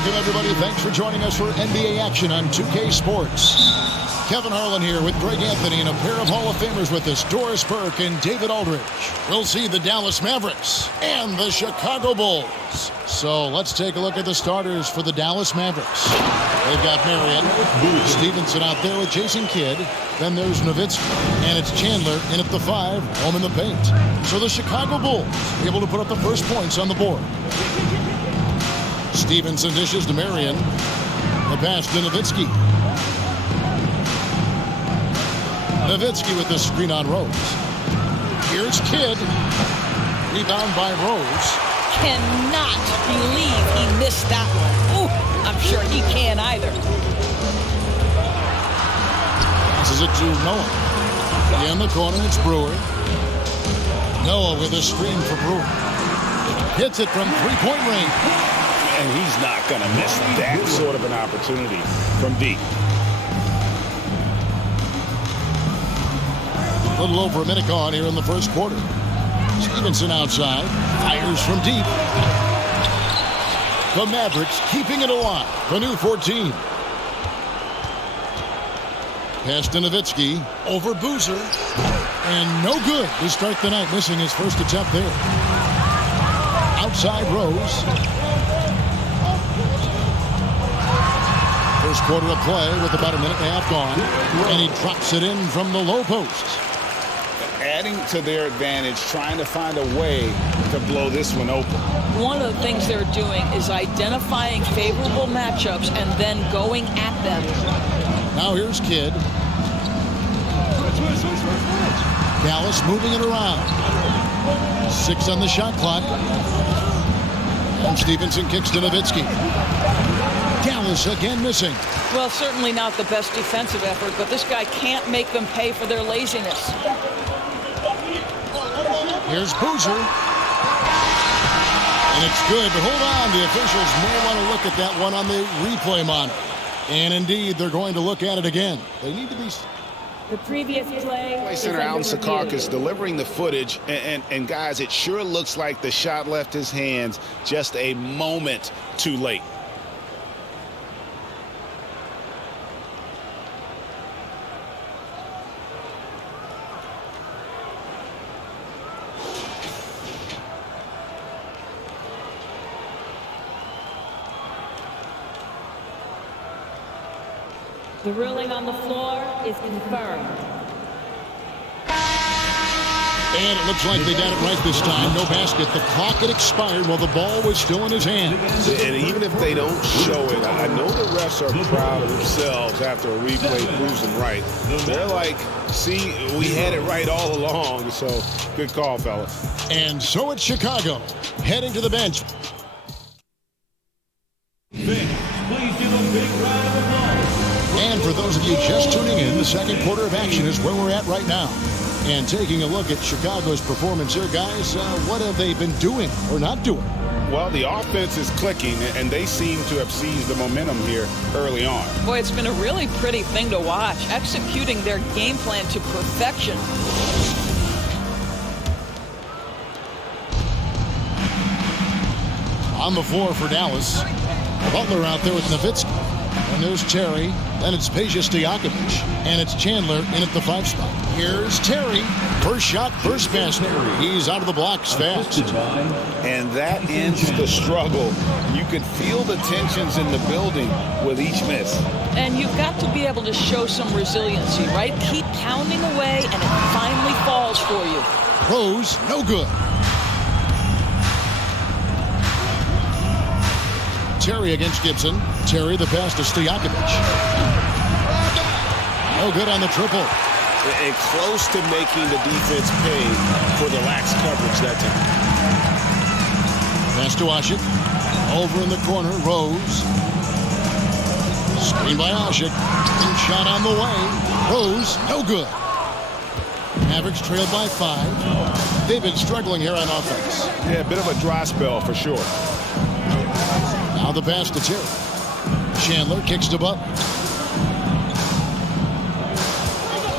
Welcome, everybody. Thanks for joining us for NBA action on 2K Sports. Kevin Harlan here with Greg Anthony and a pair of Hall of Famers with us, Doris Burke and David Aldridge. We'll see the Dallas Mavericks and the Chicago Bulls. So let's take a look at the starters for the Dallas Mavericks. They've got Marion, Stevenson out there with Jason Kidd. Then there's Nowitzki, and it's Chandler in at the 5, home in the paint. So the Chicago Bulls able to put up the first points on the board. Stevenson dishes to Marion. The pass to Nowitzki. Nowitzki with the screen on Rose. Here's Kidd. Rebound by Rose. Cannot believe he missed that one. Ooh, I'm sure he can't either. Passes it to Noah. In the corner, it's Brewer. Noah with a screen for Brewer. Hits it from three-point range. And he's not going to miss that sort of an opportunity from deep. A little over a minute gone here in the first quarter. Stevenson outside, fires from deep. The Mavericks keeping it alive. The new 14. Pass to Nowitzki, over Boozer. And no good to start the night, missing his first attempt there. Outside Rose. First quarter of play with about a minute and a half gone. And he drops it in from the low post. Adding to their advantage, trying to find a way to blow this one open. One of the things they're doing is identifying favorable matchups and then going at them. Now here's Kidd. Dallas moving it around. 6 on the shot clock. And Stevenson kicks to Nowitzki. Dallas again missing. Well, certainly not the best defensive effort, but this guy can't make them pay for their laziness. Here's Boozer. And it's good, but hold on. The officials may want to look at that one on the replay monitor. And indeed, they're going to look at it again. They need to be... The previous play Center Alan Secaucus delivering the footage, and guys, it sure looks like the shot left his hands just a moment too late. The ruling on the floor is confirmed. And it looks like they got it right this time. No basket. The clock had expired while the ball was still in his hand. And even if they don't show it, I know the refs are proud of themselves after a replay proves them right. They're like, see, we had it right all along. So good call, fellas. And so it's Chicago heading to the bench. Please give a big round of applause. And for those of you just tuning in, the second quarter of action is where we're at right now. And taking a look at Chicago's performance here, guys, what have they been doing or not doing? Well, the offense is clicking, and they seem to have seized the momentum here early on. Boy, it's been a really pretty thing to watch, executing their game plan to perfection. On the floor for Dallas. Butler out there with Nowitzki. And there's Terry. Then it's Peja Stojakovic. And it's Chandler in at the 5 spot. Here's Terry. First shot, first basket. He's out of the blocks fast. And that ends the struggle. You could feel the tensions in the building with each miss. And you've got to be able to show some resiliency, right? Keep pounding away, and it finally falls for you. Rose, no good. Terry against Gibson. Terry the pass to Stojakovic. No good on the triple. And close to making the defense pay for the lax coverage that time. Pass to Ashik. Over in the corner, Rose. Screen by Ashik. Shot on the way. Rose, no good. Mavericks trailed by 5. They've been struggling here on offense. Yeah, a bit of a dry spell for sure. Now the pass to Terry. Chandler kicks to Butler.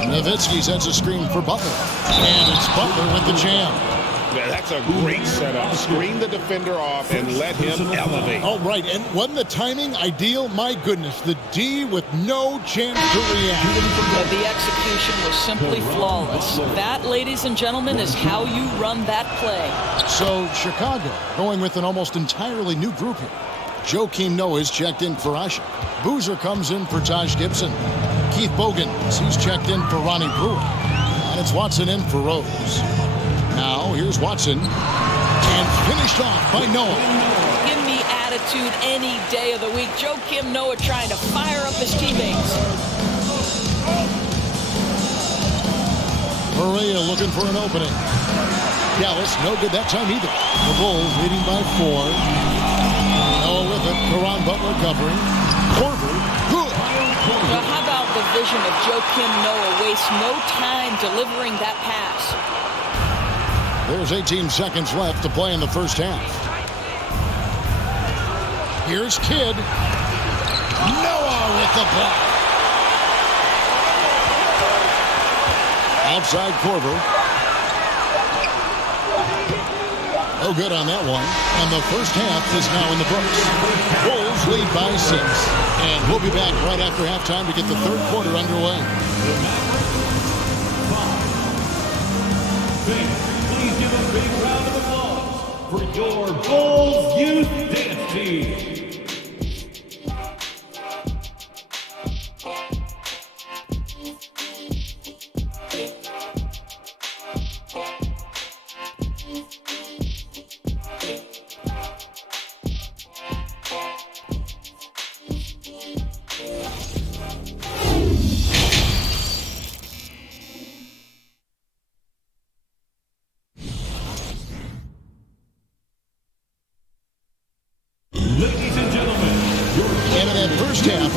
Nowitzki sets a screen for Butler. And it's Butler with the jam. That's a great setup. Screen the defender off and let him elevate. All right, and wasn't the timing ideal? My goodness, the D with no chance to react. But the execution was simply flawless. That, ladies and gentlemen, is how you run that play. So Chicago going with an almost entirely new group here. Joakim Noah is checked in for Usher. Boozer comes in for Taj Gibson. Keith Bogans, he's checked in for Ronnie Brewer. And it's Watson in for Rose. Now, here's Watson. And finished off by Noah. Give me attitude any day of the week. Joakim Noah trying to fire up his teammates. Maria looking for an opening. Dallas, no good that time either. The Bulls leading by 4. Noah with it. Caron Butler covering. Korver, good. Now, how about the vision of Joakim Noah? Waste no time delivering that pass. There's 18 seconds left to play in the first half. Here's Kidd. Noah with the block. Outside Korver. No good on that one. And the first half is now in the books. Bulls lead by 6. And we'll be back right after halftime to get the third quarter underway. The Mavericks 5. Please give a big round of applause for your Bulls Youth Dance Team.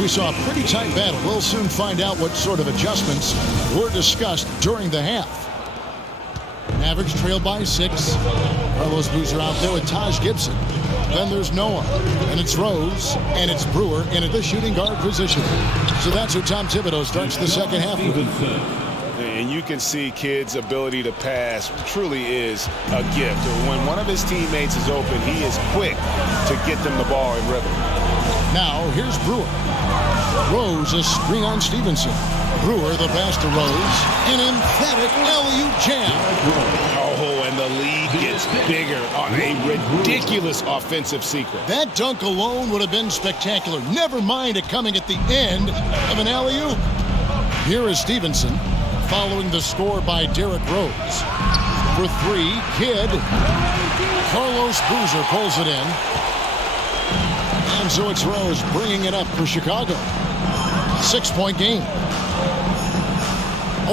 We saw a pretty tight battle. We'll soon find out what sort of adjustments were discussed during the half. Mavericks trail by 6. Carlos Boozer out there with Taj Gibson. Then there's Noah, and it's Rose, and it's Brewer in the shooting guard position. So that's who Tom Thibodeau starts the second half with. And you can see Kidd's ability to pass truly is a gift. When one of his teammates is open, he is quick to get them the ball in rhythm. Now, here's Brewer. Rose, a screen on Stevenson. Brewer, the pass to Rose. An emphatic alley-oop jam. Oh, and the lead gets bigger on a ridiculous offensive sequence. That dunk alone would have been spectacular. Never mind it coming at the end of an alley-oop. Here is Stevenson, following the score by Derrick Rose. For 3, Kidd. Carlos Boozer pulls it in. And so it's Rose bringing it up for Chicago. 6-point game.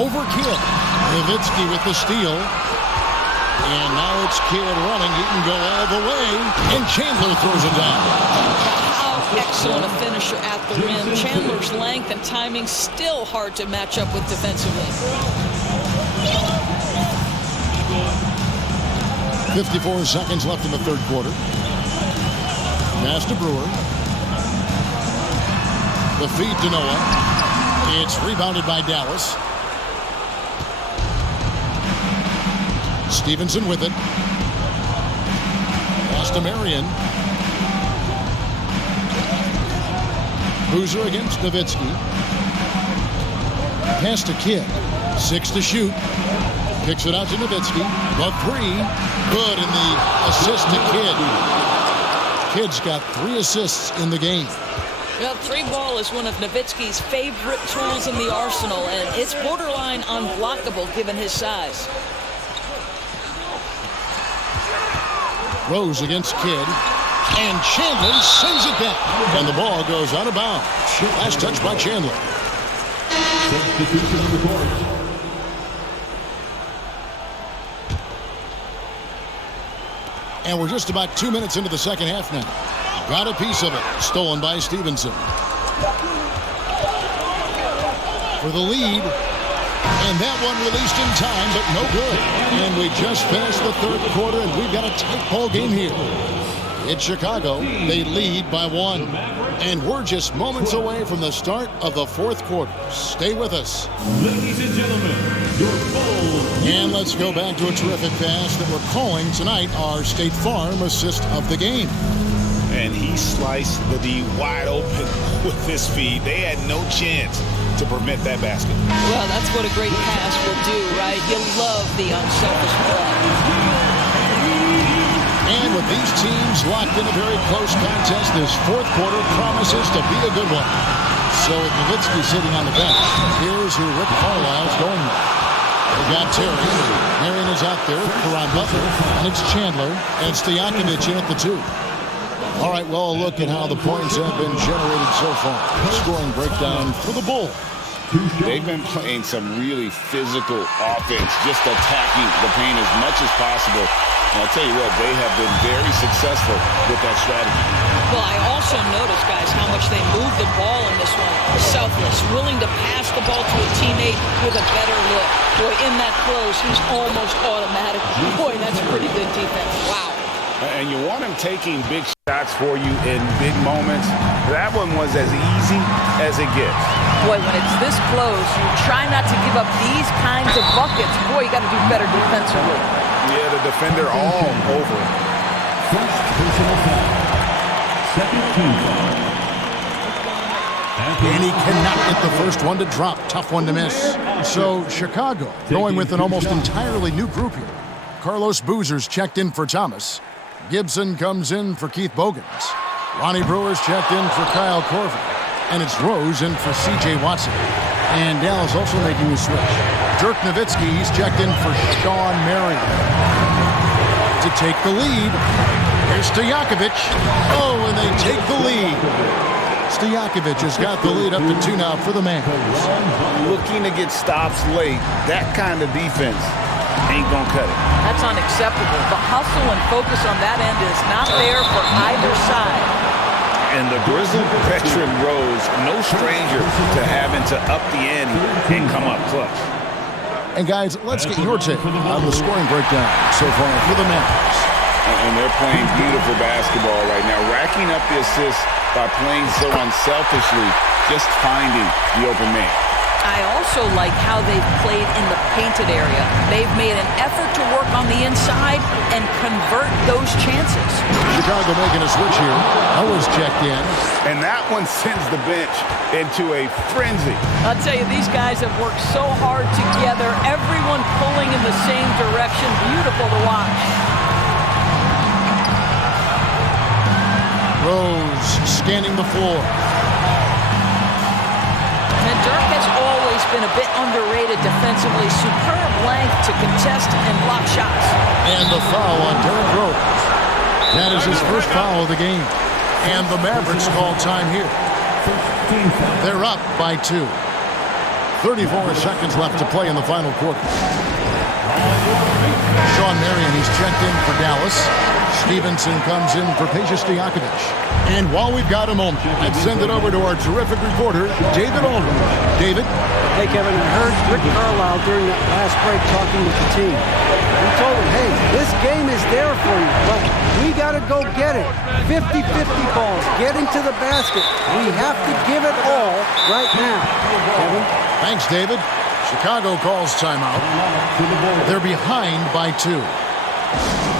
Over Kidd. Nowitzki with the steal. And now it's Kidd running. He can go all the way. And Chandler throws it down. How excellent a finisher at the rim. Chandler's length and timing still hard to match up with defensively. 54 seconds left in the third quarter. Pass to Brewer. The feed to Noah. It's rebounded by Dallas. Stevenson with it. Pass to Marion. Boozer against Nowitzki. Pass to Kidd. 6 to shoot. Kicks it out to Nowitzki. The 3. Good, and the assist to Kidd. Kidd's got 3 assists in the game. Well, 3 ball is one of Nowitzki's favorite tools in the arsenal, and it's borderline unblockable given his size. Rose against Kidd. And Chandler sends it back. And the ball goes out of bounds. Last touch by Chandler. Substitution report. And we're just about 2 minutes into the second half now. Got a piece of it. Stolen by Stevenson. For the lead. And that one released in time, but no good. And we just finished the third quarter, and we've got a tight ball game here. It's Chicago. They lead by 1. And we're just moments away from the start of the fourth quarter. Stay with us. Ladies and gentlemen, your Bulls. And let's go back to a terrific pass that we're calling tonight our State Farm assist of the game. And he sliced the D wide open with his feet. They had no chance to prevent that basket. Well, that's what a great pass will do, right? You love the unselfish play. And with these teams locked in a very close contest, this fourth quarter promises to be a good one. So with Nowitzki sitting on the bench, here's who Rick Carlisle's going with. They got Terry. Marion is out there. Karan Butler. And it's Chandler and Stojakovic in at the 2. All right, well, a look at how the points have been generated so far. Scoring breakdown for the Bulls. They've been playing some really physical offense, just attacking the paint as much as possible. And I'll tell you what, they have been very successful with that strategy. Well, I also noticed, guys, how much they moved the ball in this one. Selfless, willing to pass the ball to a teammate with a better look. Boy, in that close, he's almost automatic. Boy, that's pretty good defense. Wow. And you want him taking big shots for you in big moments. That one was as easy as it gets. Boy, when it's this close, you try not to give up these kinds of buckets. Boy, you got to do better defensively. Yeah, the defender all over. First personal foul. Second team foul. And he cannot get the first one to drop. Tough one to miss. So Chicago going with an almost entirely new group here. Carlos Boozer's checked in for Thomas. Gibson comes in for Keith Bogans. Ronnie Brewer's checked in for Kyle Korver. And it's Rose in for C.J. Watson. And Dallas also making a switch. Dirk Nowitzki, he's checked in for Sean Marion. To take the lead, here's Stojakovic. Oh, and they take the lead. Stojakovic has got the lead up to 2 now for the Mavs. Looking to get stops late. That kind of defense ain't gonna cut it. That's unacceptable. The hustle and focus on that end is not there for either side. And the grizzled veteran Rose, no stranger to having to up the ante and come up clutch. And guys, let's get your take on the scoring breakdown so far for the Mavericks. And they're playing beautiful basketball right now, racking up the assists by playing so unselfishly, just finding the open man. I also like how they've played in the painted area. They've made an effort to work on the inside and convert those chances. Chicago making a switch here. Noah's checked in. And that one sends the bench into a frenzy. I'll tell you, these guys have worked so hard together. Everyone pulling in the same direction. Beautiful to watch. Rose scanning the floor. And Dirk has always been a bit underrated defensively. Superb length to contest and block shots. And the foul on Derrick Rose. That is his first foul of the game. And the Mavericks call time here. They're up by 2. 34 seconds left to play in the final quarter. Sean Marion, he's checked in for Dallas. Stevenson comes in for Peja Stojakovic. And while we've got a moment, let's send it over to our terrific reporter, David Aldridge. David? Hey, Kevin, I heard Rick Carlisle during that last break talking with the team. He told them, hey, this game is there for you, but we got to go get it. 50-50 balls, getting to the basket. We have to give it all right now. Kevin? Thanks, David. Chicago calls timeout. They're behind by 2.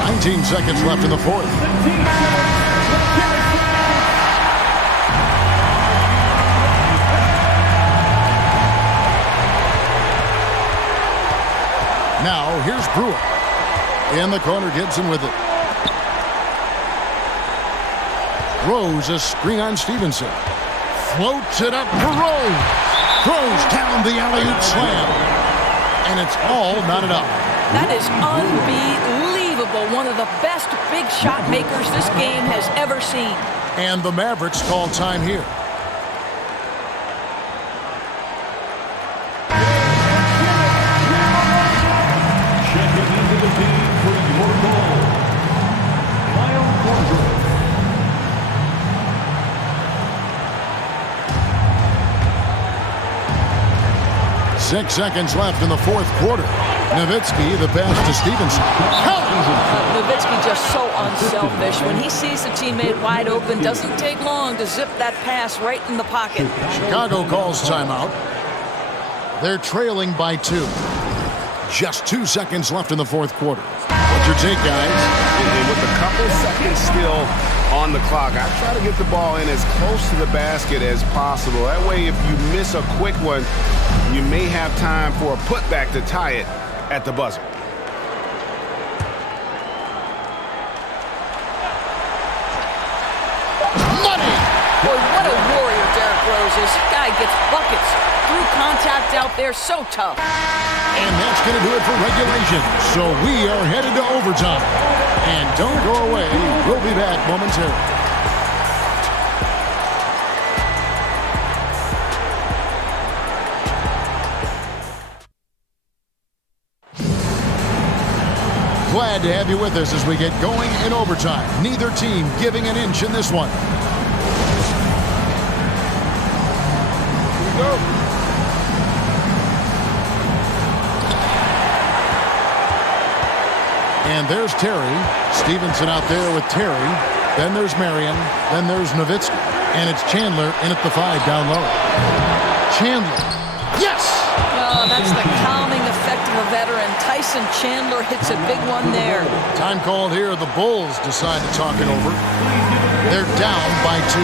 19 seconds left in the fourth. Now, here's Brewer. In the corner, Gibson with it. Rose, a screen on Stevenson. Floats it up for Rose. Throws down the alley-oop slam. And it's all knotted up. That is unbelievable. One of the best big shot makers this game has ever seen. And the Mavericks call time here. Checking into the team for your goal. Kyle Korver. 6 seconds left in the fourth quarter. Nowitzki, the pass to Stevenson. Nowitzki just so unselfish. When he sees the teammate wide open, doesn't take long to zip that pass right in the pocket. Chicago calls timeout. They're trailing by 2. Just 2 seconds left in the fourth quarter. What's your take, guys? And with a couple seconds still on the clock, I try to get the ball in as close to the basket as possible. That way, if you miss a quick one, you may have time for a putback to tie it at the buzzer. Money! Boy, what a warrior Derrick Rose is. This guy gets buckets. Through contact out there, so tough. And that's going to do it for regulation. So we are headed to overtime. And don't go away. We'll be back momentarily. Glad to have you with us as we get going in overtime. Neither team giving an inch in this one. Here we go. And there's Terry. Stevenson out there with Terry. Then there's Marion. Then there's Nowitzki. And it's Chandler in at the 5 down low. Chandler. Yes! Oh, that's the calming effect of a veteran. Tyson Chandler hits a big one there. Time called here. The Bulls decide to talk it over. They're down by 2.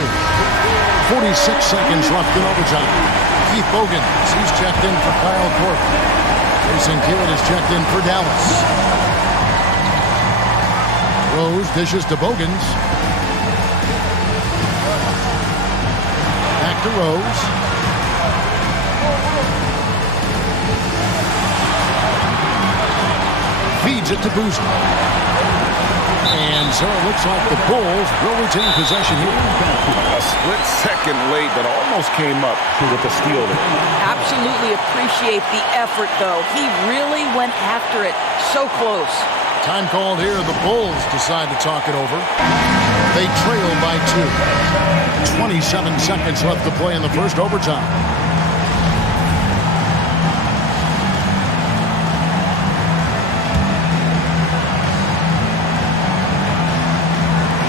46 seconds left in overtime. Keith Bogans, he's checked in for Kyle Korver. Jason Kidd is checked in for Dallas. Rose dishes to Bogans. Back to Rose. Feeds it to Boozer. And so it looks like the Bulls will retain possession here. A split second late, but almost came up with a steal there. Absolutely appreciate the effort, though. He really went after it. So close. Time called here. The Bulls decide to talk it over. They trail by 2. 27 seconds left to play in the first overtime.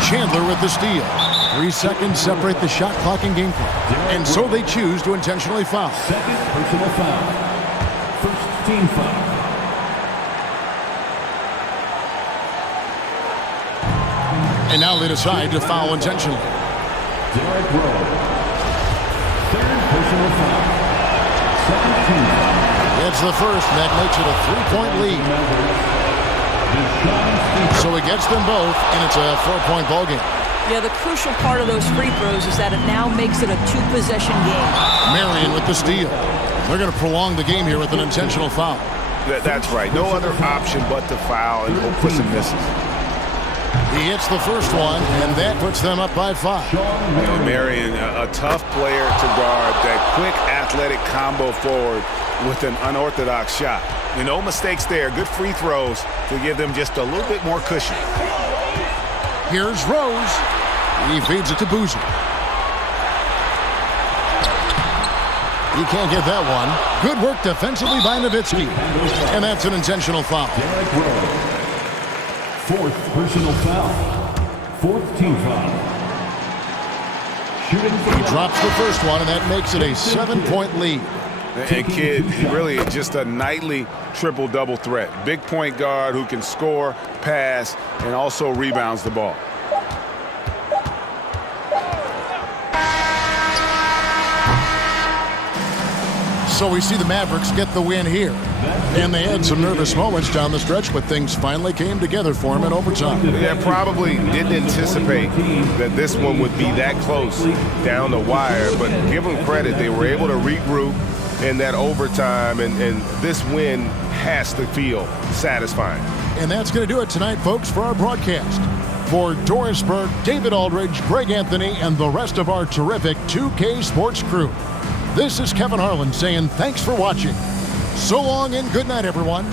Chandler with the steal. 3 seconds separate the shot clock and game clock. And so they choose to intentionally foul. Second personal foul. First team foul. And now they decide to foul intentionally. Derrick Rose. Third personal foul. Second team foul. It's the first, and that makes it a 3-point lead. So he gets them both, and it's a 4-point ball game. Yeah, the crucial part of those free throws is that it now makes it a 2-possession game. Marion with the steal. They're going to prolong the game here with an intentional foul. That's right. No other option but to foul and hope for some misses. He hits the first one, and that puts them up by 5. Marion, a tough player to guard. That quick athletic combo forward with an unorthodox shot. No mistakes there. Good free throws to give them just a little bit more cushion. Here's Rose. He feeds it to Boozer. He can't get that one. Good work defensively by Nowitzki. And that's an intentional foul. Derrick Rose. Fourth personal foul. Fourth team foul. Shooting for He drops the first one, and that makes it a 7-point lead. And Kidd, really just a nightly triple-double threat. Big point guard who can score, pass, and also rebounds the ball. So we see the Mavericks get the win here. And they had some nervous moments down the stretch, but things finally came together for them in overtime. Yeah, probably didn't anticipate that this one would be that close down the wire, but give them credit. They were able to regroup in that overtime, and this win has to feel satisfying. And that's going to do it tonight, folks, for our broadcast. For Doris Burke, David Aldridge, Greg Anthony, and the rest of our terrific 2K Sports crew, this is Kevin Harlan saying thanks for watching. So long and good night, everyone.